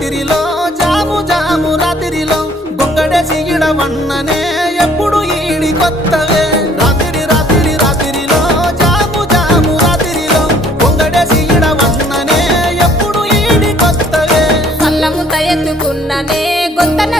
రాత్రిలో జాము జాము రాత్రిలో గొంగడేసి ఇడవన్ననే ఎప్పుడు ఈడి కొత్తవే రాత్రి రాత్రి రాత్రిలో జాము జాము రాత్రిలో గొంగడేసి ఇడవన్ననే ఎప్పుడు ఈడి కొత్తవే సల్లము తయెత్తుకున్ననే గొంతన